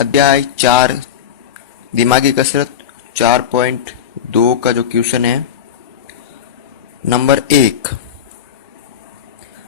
अध्याय 4 दिमागी कसरत 4.2 का जो क्वेश्चन है नंबर 1,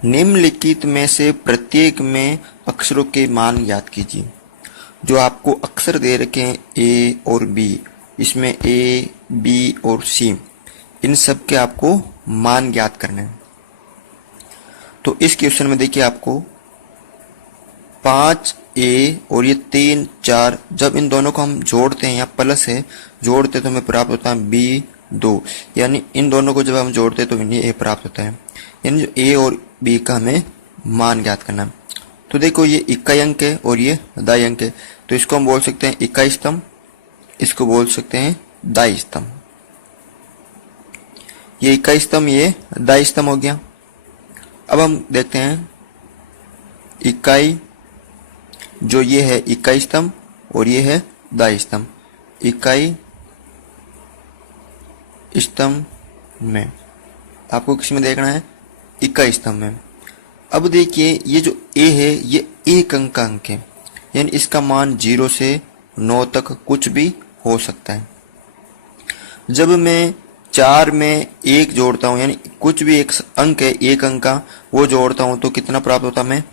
निम्नलिखित में से प्रत्येक में अक्षरों के मान याद कीजिए। जो आपको अक्षर दे रखे हैं ए और बी, इसमें ए बी और सी, इन सब के आपको मान याद करने हैं। तो इस क्वेश्चन में देखिए आपको 5 ए और ये 3 4, जब इन दोनों को हम जोड़ते हैं, यहाँ प्लस है, जोड़ते तो हमें प्राप्त होता है बी 2, यानी इन दोनों को जब हम जोड़ते हैं तो इन्हें ए प्राप्त होता है। यानी जो ए और बी का हमें मान ज्ञात करना है। तो देखो ये इकाई अंक है और ये दाई अंक है, तो इसको हम बोल सकते हैं इकाई स्तंभ, इसको बोल सकते हैं दाई स्तंभ। ये इकाई स्तंभ, ये दाई स्तंभ हो गया। अब हम देखते हैं इकाई, जो ये है इकाई स्तंभ और ये है दाई स्तंभ। इकाई स्तंभ में आपको किस में देखना है? इकाई स्तंभ में। अब देखिए ये जो ए है ये एक अंक का अंक है, यानी इसका मान 0 से 9 तक कुछ भी हो सकता है। जब मैं 4 में 1 जोड़ता हूं, यानी कुछ भी एक अंक है एक अंक का, वो जोड़ता हूं तो कितना प्राप्त होता है?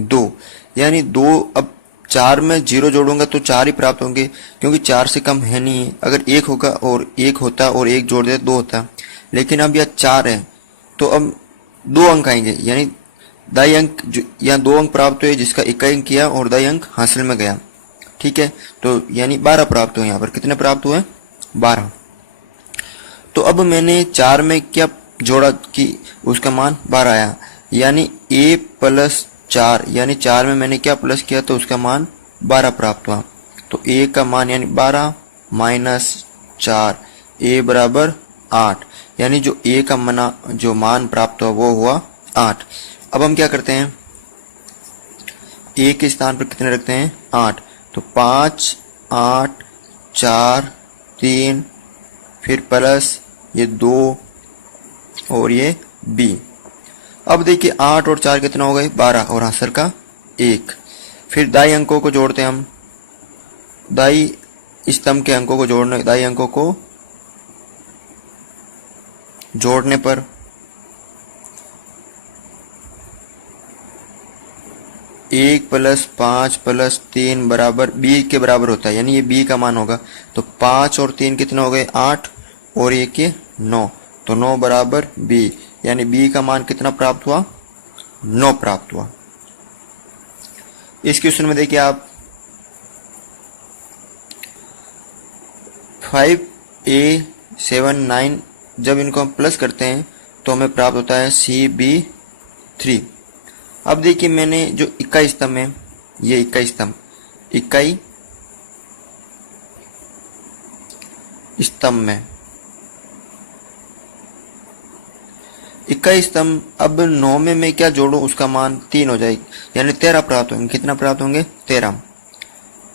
2, यानी 2। अब 4 में 0 जोड़ूंगा तो 4 ही प्राप्त होंगे, क्योंकि 4 से कम है नहीं है। अगर 1 होगा और 1 होता और 1 जोड़ दे 2 होता, लेकिन अब यह 4 है तो अब 2 अंक आएंगे, यानी दाई अंक यहाँ 2 अंक प्राप्त हुए, जिसका इकाई अंक किया और दाई अंक हासिल में गया। ठीक है, तो यानी 12 प्राप्त हुए। यहाँ पर कितने प्राप्त हुए? 12। तो अब मैंने 4 में क्या जोड़ा कि उसका मान 12 आया, यानी a प्लस 4, यानी 4 में मैंने क्या प्लस किया तो उसका मान 12 प्राप्त हुआ। तो a का मान यानी 12 माइनस 4, a बराबर 8, यानी जो a का जो मान प्राप्त हुआ वो हुआ 8। अब हम क्या करते हैं, a के स्थान पर कितने रखते हैं? 8। तो 5 8 4 3 फिर प्लस ये 2 और ये b। अब देखिए 8 और 4 कितना हो गए? 12 और हासिल का 1। फिर दाई अंकों को जोड़ते हैं हम, दाई स्तंभ के अंकों को जोड़ने, दाई अंकों को जोड़ने पर 1 प्लस 5 प्लस 3 बराबर b के बराबर होता है, यानी ये b का मान होगा। तो 5 और 3 कितना हो गए? 8 और 1 के 9, तो 9 बराबर b, यानी b का मान कितना प्राप्त हुआ? 9 प्राप्त हुआ। इस क्वेश्चन में देखिए आप 5a 7 9, जब इनको हम प्लस करते हैं तो हमें प्राप्त होता है CB3। अब देखिए मैंने जो इकाई स्तंभ है, ये इकाई स्तंभ, इकाई स्तंभ में इकाई स्तंभ, अब 9 में मैं क्या जोड़ूं उसका मान 3 हो जाएगी, यानी 13 प्राप्त होंगे। कितना प्राप्त होंगे? 13।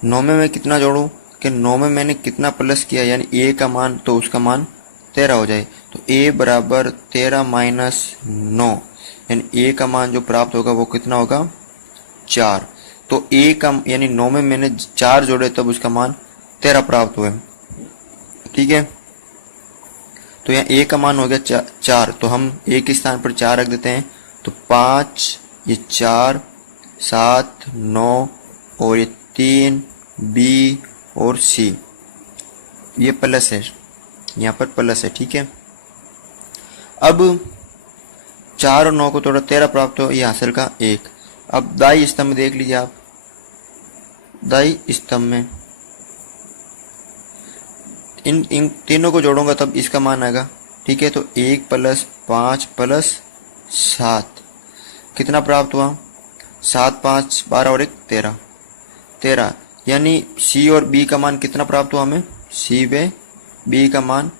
9 में मैं कितना जोड़ूं कि 9 में मैंने कितना प्लस किया, यानी a का मान, तो उसका मान 13 हो जाए। तो a बराबर 13 माइनस 9, यानी a का मान जो प्राप्त होगा वो कितना होगा? 4। तो a का यानी 9 में मैंने 4 जोड़े तब उसका मान 13 प्राप्त हुए। ठीक है, तो यहाँ a का मान हो गया 4, तो हम a के स्थान पर 4 रख देते हैं। तो 5 ये 4 7 9 और ये 3 b और c, ये प्लस है, यहाँ पर प्लस है। ठीक है, अब 4 और 9 को तोड़ा 13 प्राप्त हो, ये हासिल का 1। अब दाई स्तंभ में देख लीजिए आप, दाई स्तंभ में इन तीनों को जोड़ूंगा तब इसका मान आएगा। ठीक है, तो 1 प्लस 5 प्लस 7 कितना प्राप्त हुआ? 7 5 12 और 1 13, 13, यानी c और b का मान कितना प्राप्त हुआ हमें? c व b का मान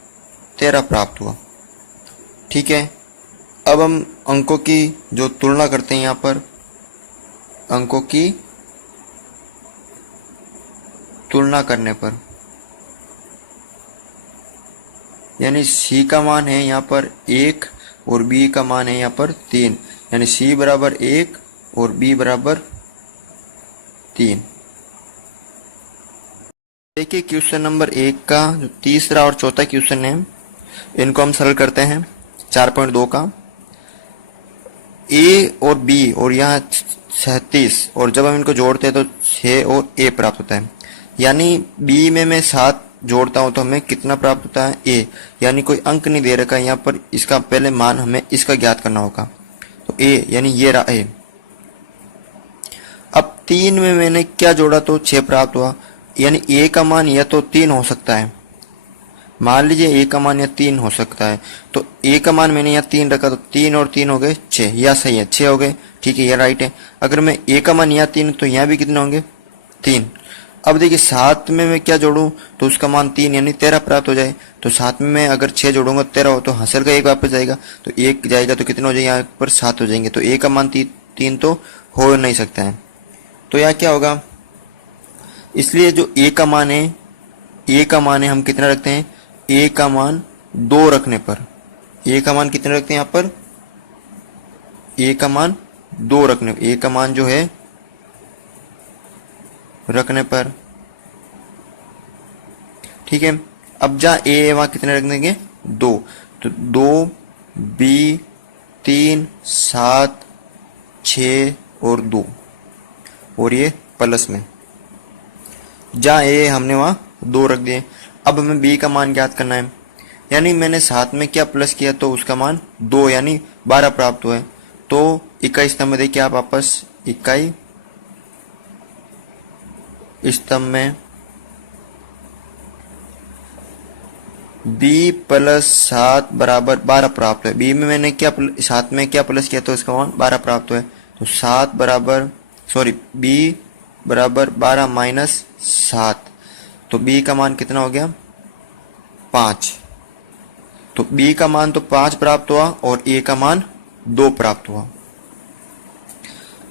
13 प्राप्त हुआ। ठीक है, अब हम अंकों की जो तुलना करते हैं, यहाँ पर अंकों की तुलना करने पर, यानी c का मान है यहाँ पर 1 और b का मान है यहाँ पर 3, यानी c बराबर 1 और b बराबर 3। देखिए क्वेश्चन नंबर 1 का जो तीसरा और चौथा क्वेश्चन है इनको हम सरल करते हैं। 4.2 का ए और बी और यहाँ 36 और जब हम इनको जोड़ते हैं तो 6 और ए प्राप्त होता है। यानी बी में मैं 7 जोड़ता हूं तो हमें कितना प्राप्त होता है ए, यानी कोई अंक नहीं दे रखा यहाँ पर, इसका पहले मान हमें इसका ज्ञात करना होगा। तो ए यानी ये रहा ए। अब 3 में मैंने क्या जोड़ा तो 6 प्राप्त हुआ, यानी ए का मान या तो 3 हो सकता है, मान लीजिए ए का मान या 3 हो सकता है। तो ए का मान मैंने यहाँ 3 रखा तो 3 और 3 हो गए 6, या सही है 6 हो गए, ठीक है ये राइट है। अगर मैं ए का मान यहाँ 3 तो यहाँ भी कितने होंगे 3। अब देखिए 7 में मैं क्या जोड़ूं तो उसका मान 3 यानी 13 प्राप्त हो जाए। तो 7 में मैं अगर 6 जोड़ूंगा 13 हो तो हासिल का 1 वापस जाएगा, तो 1 जाएगा तो कितने हो जाएंगे यहाँ पर 7 हो जाएंगे। तो ए का मान 3 तो हो नहीं सकता है, तो यहाँ क्या होगा, इसलिए जो ए का मान है हम कितना रखते हैं, ए का मान 2 रखने पर, ए का मान कितने रखते हैं यहाँ पर, ए का मान 2 रखने, ए का मान जो है रखने पर, ठीक है। अब जहाँ ए वहां कितने रख देंगे 2, तो 2 बी 3 7 6 और 2 और ये प्लस में जहाँ ए हमने वहां 2 रख दिए। अब हमें बी का मान ज्ञात करना है, यानी मैंने 7 में क्या प्लस किया तो उसका मान 2 यानी 12 प्राप्त हुआ है। तो इकाई स्तंभ में देखिए आप वापस इकाई स्तंभ में b प्लस 7 बराबर 12 प्राप्त है। b में मैंने क्या 7 में क्या प्लस किया तो इसका मान 12 प्राप्त हुआ है। तो 7 बराबर b बराबर 12 माइनस 7, तो b का मान कितना हो गया 5। तो b का मान तो 5 प्राप्त हुआ और a का मान 2 प्राप्त हुआ।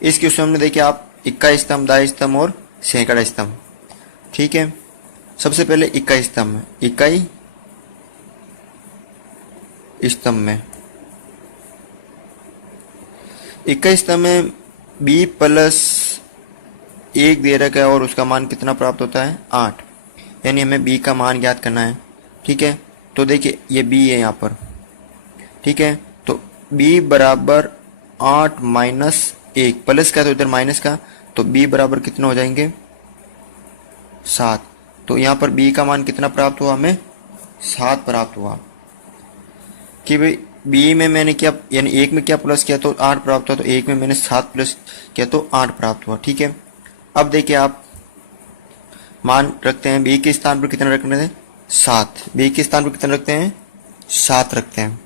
इस क्वेश्चन में देखिए आप इकाई स्तंभ, दाई स्तंभ और सैकड़ा स्तंभ, ठीक है। सबसे पहले इकाई स्तंभ में, इकाई स्तंभ में इकाई स्तंभ में b प्लस 1 दे रखा है और उसका मान कितना प्राप्त होता है 8, यानी हमें b का मान ज्ञात करना है, ठीक है। तो देखिए ये b है यहाँ पर, ठीक है। तो b बराबर 8 माइनस 1, प्लस का तो इधर माइनस का, तो b बराबर कितने हो जाएंगे 7। तो यहाँ पर b का मान कितना प्राप्त हुआ, हमें 7 प्राप्त हुआ। कि भाई b में मैंने क्या, यानी 1 में क्या प्लस किया तो 8 प्राप्त हुआ, तो 1 में मैंने 7 प्लस किया तो 8 प्राप्त हुआ, ठीक है। अब देखिए आप मान रखते हैं, b के स्थान पर कितना रखने थे 7, b के स्थान पर कितना रखते हैं 7 रखते हैं।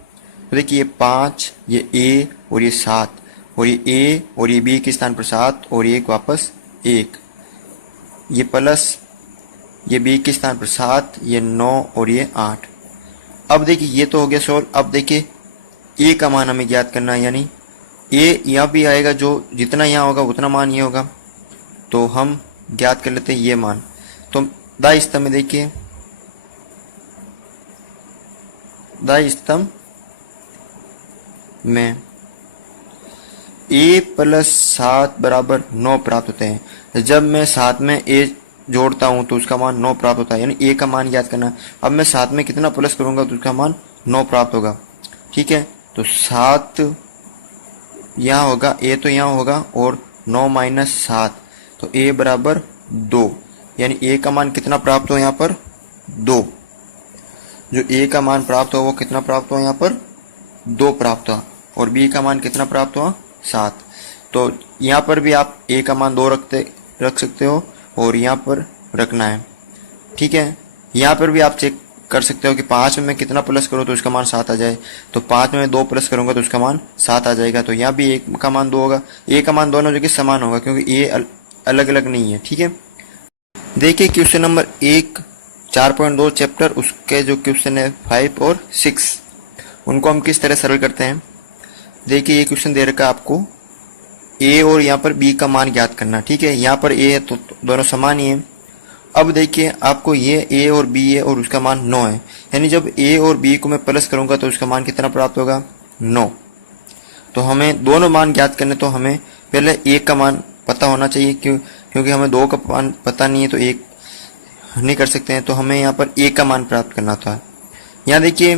तो देखिए ये 5, ये a और ये 7, और ये a और ये b के स्थान पर 7 और ये वापस 1, ये प्लस ये b के स्थान पर 7, ये 9 और ये 8। अब देखिए ये तो हो गया सॉल्व। अब देखिए a का मान हमें ज्ञात करना है, यानी a यहाँ भी आएगा, जो जितना यहाँ होगा उतना मान ये होगा, तो हम ज्ञात कर लेते हैं ये मान। तो दाई स्तंभ में देखिए, दाई स्तंभ में a प्लस 7 बराबर 9 प्राप्त होते हैं। जब मैं 7 में a जोड़ता हूं तो उसका मान 9 प्राप्त होता है, यानी a का मान ज्ञात करना। अब मैं 7 में कितना प्लस करूंगा तो उसका मान 9 प्राप्त होगा, ठीक है। तो 7 यहाँ होगा, a तो यहाँ होगा और 9 माइनस 7, तो a बराबर 2, यानी a का मान कितना प्राप्त हुआ यहाँ पर 2। जो a का मान प्राप्त हुआ वो कितना प्राप्त हुआ यहाँ पर 2 प्राप्त हुआ, और b का मान कितना प्राप्त हुआ 7। तो यहाँ पर भी आप a का मान 2 रख सकते हो और यहाँ पर रखना है, ठीक है। यहाँ पर भी आप चेक कर सकते हो कि 5 में मैं कितना प्लस करूँ तो उसका मान 7 आ जाए, तो 5 में मैं 2 प्लस करूंगा तो उसका मान 7 आ जाएगा। तो यहाँ भी a का मान 2 होगा, a का मान दोनों जगह समान होगा क्योंकि a अलग अलग नहीं है, ठीक है। देखिए क्वेश्चन नंबर 1 4.2 चैप्टर, उसके जो क्वेश्चन है 5 और 6, उनको हम किस तरह सरल करते हैं। देखिए ये क्वेश्चन दे रखा है आपको a और यहाँ पर b का मान ज्ञात करना, ठीक है। यहाँ पर a है तो दोनों समान ही है। अब देखिए आपको ये a और b है और उसका मान 9 है, यानी जब a और b को मैं प्लस करूंगा तो उसका मान कितना प्राप्त होगा 9। तो हमें दोनों मान ज्ञात करने, तो हमें पहले a का मान पता होना चाहिए, क्योंकि हमें 2 का मान पता नहीं है, तो नहीं कर सकते हैं, तो हमें यहाँ पर a का मान प्राप्त करना था। यहाँ देखिए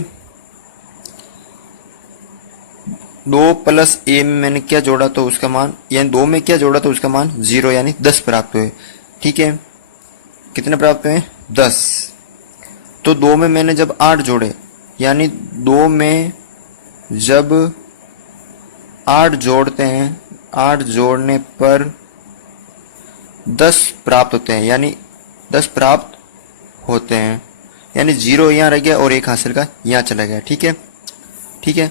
2 प्लस a में मैंने क्या जोड़ा तो उसका मान, यानी 2 में क्या जोड़ा तो उसका मान 0 यानी 10 प्राप्त हुए। ठीक है, कितने प्राप्त हुए? 10। तो 2 में मैंने जब 8 जोड़े, यानी 2 में जब 8 जोड़ते हैं, 8 जोड़ने पर 10 प्राप्त होते हैं, यानी 10 प्राप्त होते हैं, यानी 0 यहाँ रह गया और 1 हासिल का यहाँ चला गया। ठीक है, ठीक है।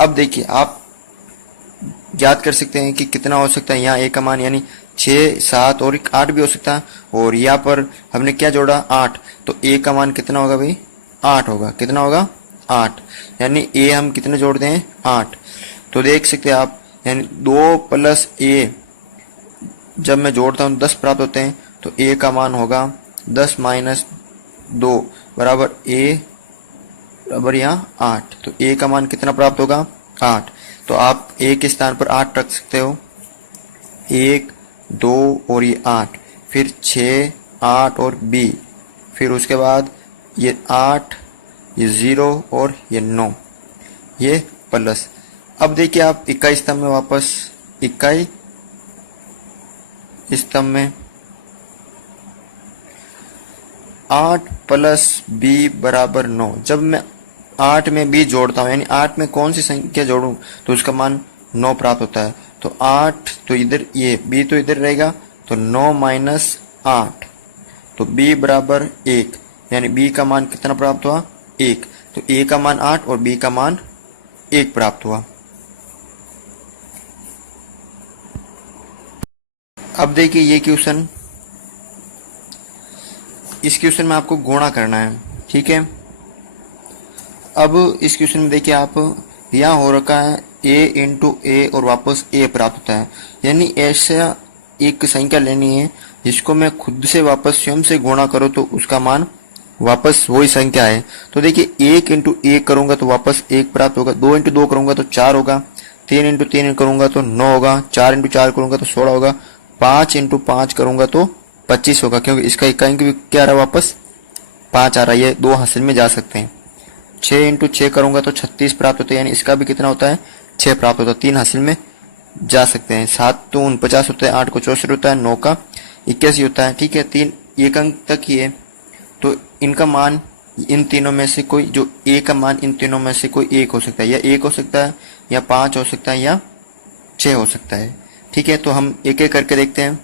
अब देखिए आप याद कर सकते हैं कि कितना हो सकता है यहाँ a का मान, यानी 6, 7 और 8 भी हो सकता है। और यहाँ पर हमने क्या जोड़ा? 8, तो a का मान कितना होगा भाई? 8 होगा। कितना होगा? 8, यानी a हम कितने जोड़ते हैं? 8। तो देख सकते हैं आप, यानी 2 प्लस a जब मैं जोड़ता हूँ 10 प्राप्त होते हैं, तो a का मान होगा 10 माइनस 2 बराबर a बराबर यहाँ 8। तो a का मान कितना प्राप्त होगा? 8। तो आप a के स्थान पर 8 रख सकते हो, 1, 2 और ये 8, फिर 6, 8 और b, फिर उसके बाद ये 8, ये 0 और ये 9, ये प्लस। अब देखिए आप इकाई स्तंभ में वापस, इकाई स्तंभ में 8 प्लस b बराबर 9। जब मैं 8 में b जोड़ता हूँ, यानी 8 में कौन सी संख्या जोड़ूं तो उसका मान 9 प्राप्त होता है। तो 8 तो इधर, ये b तो इधर रहेगा, तो 9 माइनस 8, तो b बराबर 1, यानी b का मान कितना प्राप्त हुआ? 1। तो a का मान 8 और b का मान 1 प्राप्त हुआ। अब देखिए ये क्वेश्चन, इस क्वेश्चन में आपको गुणा करना है। ठीक है, अब इस क्वेश्चन में देखिए आप, यहाँ हो रखा है a इंटू ए और वापस a प्राप्त होता है, यानी ऐसा एक संख्या लेनी है जिसको मैं खुद से वापस स्वयं से गुणा करूँ तो उसका मान वापस वही संख्या है। तो देखिए 1 इंटू 1 करूंगा तो वापस 1 प्राप्त होगा, 2 इंटू 2 करूंगा तो 4 होगा, 3 इंटू 3 करूंगा तो 9 होगा, 4 इंटू 4 करूंगा तो 16 होगा, 5 इंटू 5 करूंगा तो 25 होगा, क्योंकि इसका इकाई क्या आ रहा है? वापस 5 आ रहा है। ये 2 हासिल में जा सकते हैं। 6 इंटू 6 करूंगा तो 36 प्राप्त होता है, यानी इसका भी कितना होता है? 6 प्राप्त होता है। 3 हासिल में जा सकते हैं। 7 तो 49 होता है, 8 को 64 होता है, 9 का 81 होता है। ठीक है, 3 एक अंक तक ही है, तो इनका मान इन तीनों में से कोई, जो a का मान इन तीनों में से कोई एक हो सकता है, या 1 हो सकता है, या 5 हो सकता है, या 6 हो सकता है। ठीक है, तो हम एक एक करके देखते हैं।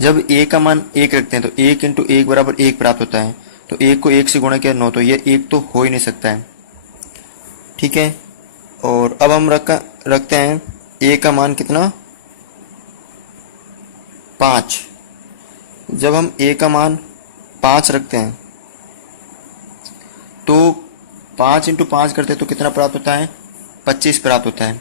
जब a का मान 1 रखते हैं तो 1 इंटू 1 बराबर 1 प्राप्त होता है, तो 1 को 1 से गुणा किया 9, तो ये 1 तो हो ही नहीं सकता है। ठीक है, और अब हम रखते हैं a का मान कितना? 5। जब हम a का मान 5 रखते हैं तो 5 इंटू 5 करते हैं तो कितना प्राप्त होता है? 25 प्राप्त होता है।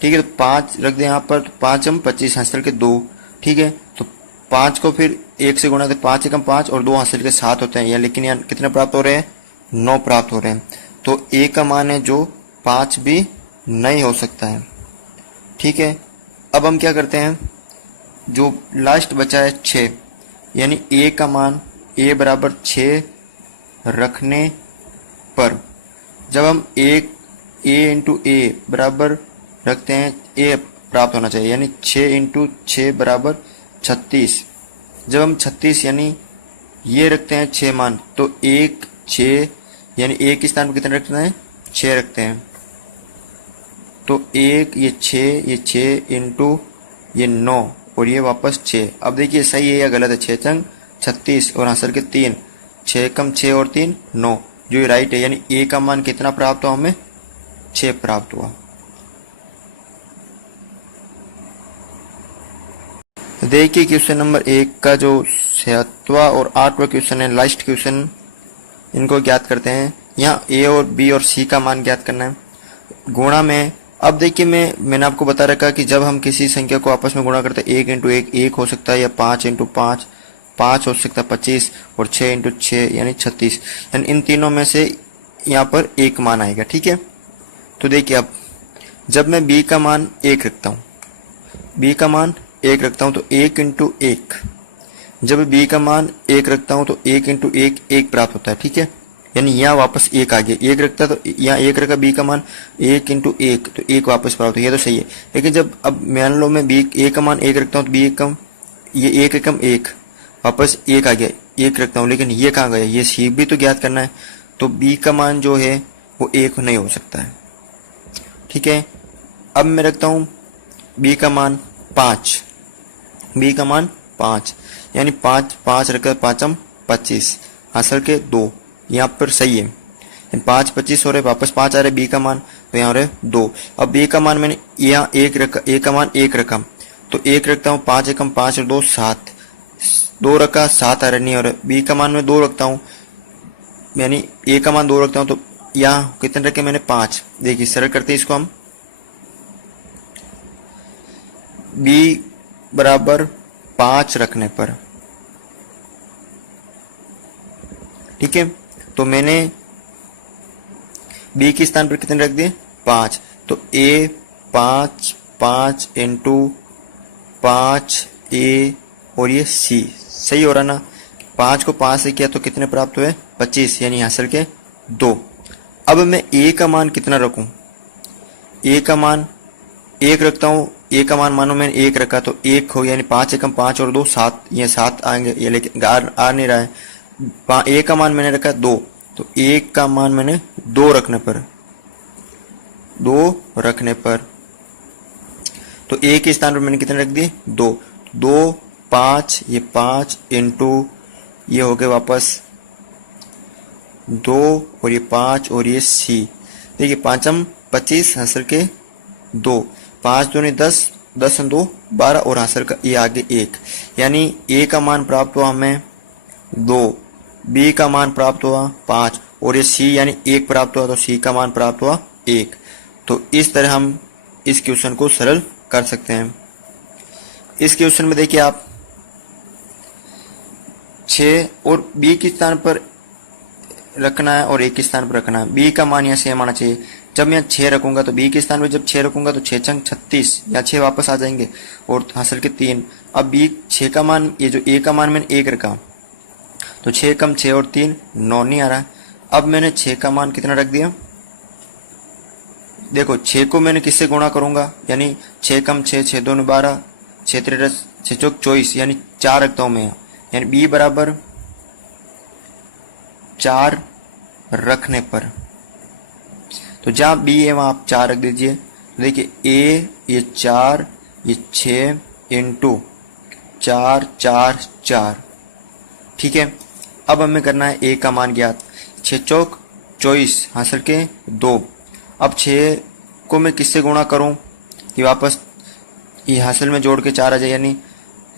ठीक है, तो 5 रख दें यहाँ पर, तो 5 हम 25 हासिल के 2। ठीक है, तो 5 को फिर 1 से गुणा तो 5 एकम 5 और 2 हासिल के 7 होते हैं, या लेकिन यहाँ कितने प्राप्त हो रहे हैं? 9 प्राप्त हो रहे हैं। तो a का मान है जो 5 भी नहीं हो सकता है। ठीक है, अब हम क्या करते हैं, जो लास्ट बचा है 6, यानी a का मान a बराबर 6 रखने पर, जब हम a इंटू ए बराबर रखते हैं, a प्राप्त होना चाहिए, यानी 6 इंटू 6 बराबर 36। जब हम 36 यानी ये रखते हैं 6 मान, तो 1 6, यानी 1 के स्थान पर कितने रखते हैं? 6 रखते हैं। तो 1 ये 6 इंटू ये 9 और ये वापस 6। अब देखिए सही है या गलत है? 6 चंग 36 और आंसर के 3, 6 कम 6 और 3 9, जो ये राइट है, यानी a का मान कितना प्राप्त हुआ? हमें 6 प्राप्त हुआ। देखिए क्वेश्चन नंबर 1 का जो 7वां और 8वां क्वेश्चन है, लास्ट क्वेश्चन, इनको ज्ञात करते हैं। यहाँ a और b और c का मान ज्ञात करना है गुणा में। अब देखिए मैंने आपको बता रखा कि जब हम किसी संख्या को आपस में गुणा करते हैं, 1 इंटू 1 1 हो सकता है, या 5 इंटू 5 5 हो सकता है 25, और 6 इंटू 6 यानी 36, यानी इन तीनों में से यहाँ पर एक मान आएगा। ठीक है, तो देखिए अब जब मैं b का मान 1 रखता हूँ, b का मान 1 रखता हूँ, तो 1 इंटू 1 जब बी का मान 1 रखता हूं तो 1 इंटू 1 1 प्राप्त होता है, ठीक है। यानी यहाँ वापस 1 आ गया, 1 रखता तो यहाँ 1 रखा बी का मान 1 इंटू 1 तो 1 वापस प्राप्त हो, ये तो सही है। लेकिन जब अब मान लो मैं बी ए का मान 1 रखता हूँ तो बी एकम ये 1 एकम 1 वापस 1 आ गया, 1 रखता हूँ, लेकिन ये कहाँ गया, ये सी भी तो ज्ञात करना है। तो बी का मान जो है वो 1 नहीं हो सकता है, ठीक है। अब मैं रखता हूँ बी का मान 5, बी का मान 5 यानी 5 5 रखकर 5 25 हासिल के 2, यहाँ पर सही है। 5 25 हो रहे, वापस 5 आ रहे बी का मान, तो यहाँ हो रहे 2। अब बी का मान मैंने यहाँ 1 रखा, ए का मान 1 रखा तो 1 रखता हूँ, 5 एकम 5 और 2 7, 2 रखा 7 आ रहा, नहीं हो रहा। बी का मान मैं 2 रखता हूँ, यानी ए का मान 2 रखता हूँ तो यहाँ कितने रखे मैंने 5। देखिए सरल करते हैं इसको हम, बी बराबर 5 रखने पर, ठीक है। तो मैंने बी के स्थान पर कितने रख दिए 5, तो ए 5 5 इंटू 5 ए और ये सी, सही हो रहा ना। 5 को 5 से किया तो कितने प्राप्त हुए 25, यानी हासिल के 2। अब मैं ए का मान कितना रखूं, ए का मान 1 रखता हूं, ए का मान मानो मैंने 1 रखा तो 1 हो, यानी 5 एकम 5 और 2 7, ये 7 आएंगे, ये लेकिन आ नहीं रहा है। ए का मान मैंने रखा 2, तो 1 का मान मैंने 2 रखने पर, 2 रखने पर तो ए के स्थान पर मैंने कितने रख दिए 2, 2 5, ये 5 इंटू ये हो गए वापस 2 और ये 5 और ये सी। देखिए 5 25 हासिल के 2, 5 दूनी 10, 10 2 12 और हासिल का ये आगे 1, यानी ए का मान प्राप्त हुआ हमें 2, बी का मान प्राप्त हुआ 5 और ये सी यानी 1 प्राप्त हुआ, तो सी का मान प्राप्त हुआ 1। तो इस तरह हम इस क्वेश्चन को सरल कर सकते हैं। इस क्वेश्चन में देखिए आप 6 और बी के स्थान पर रखना है और ए के स्थान पर रखना है। बी का मान यहाँ सेम आना चाहिए। जब मैं 6 रखूंगा तो बी के स्थान पर जब 6 रखूंगा तो 6 छंग 36 या 6 वापस आ जाएंगे और हासिल के 3। अब बी 6 का मान, ये जो ए का मान मैंने 1 रखा तो 6 कम 6 और 3 9 नहीं आ रहा। अब मैंने 6 का मान कितना रख दिया, देखो 6 को मैंने किससे गुणा करूंगा, यानी 6 कम 6 6 2 12 6 3 6 चौक 24, यानी 4 रखता हूं मैं यहाँ, यानी बी बराबर 4 रखने पर, तो जहां बी है वहां आप 4 रख दीजिए। तो देखिए ए ये 4 ये 6 इंटू 4 4 4, ठीक है। अब हमें करना है ए का मान ज्ञात, 6 चौक 24 हासिल के 2। अब 6 को मैं किससे गुणा करूं कि वापस ये हासिल में जोड़ के 4 आ जाए, यानी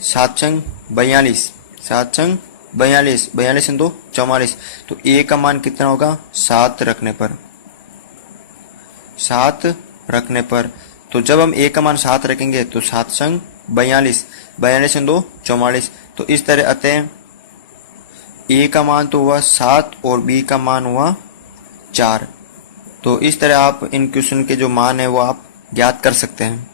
7 छंग 42, 7 छंग 42, 42 2 44। तो ए का मान कितना होगा 7 रखने पर, 7 रखने पर। तो जब हम ए का मान 7 रखेंगे तो 7 छंग 42, 42 2 44। तो इस तरह अतः ए का मान तो हुआ 7 और बी का मान हुआ 4। तो इस तरह आप इन क्वेश्चन के जो मान है वो आप ज्ञात कर सकते हैं।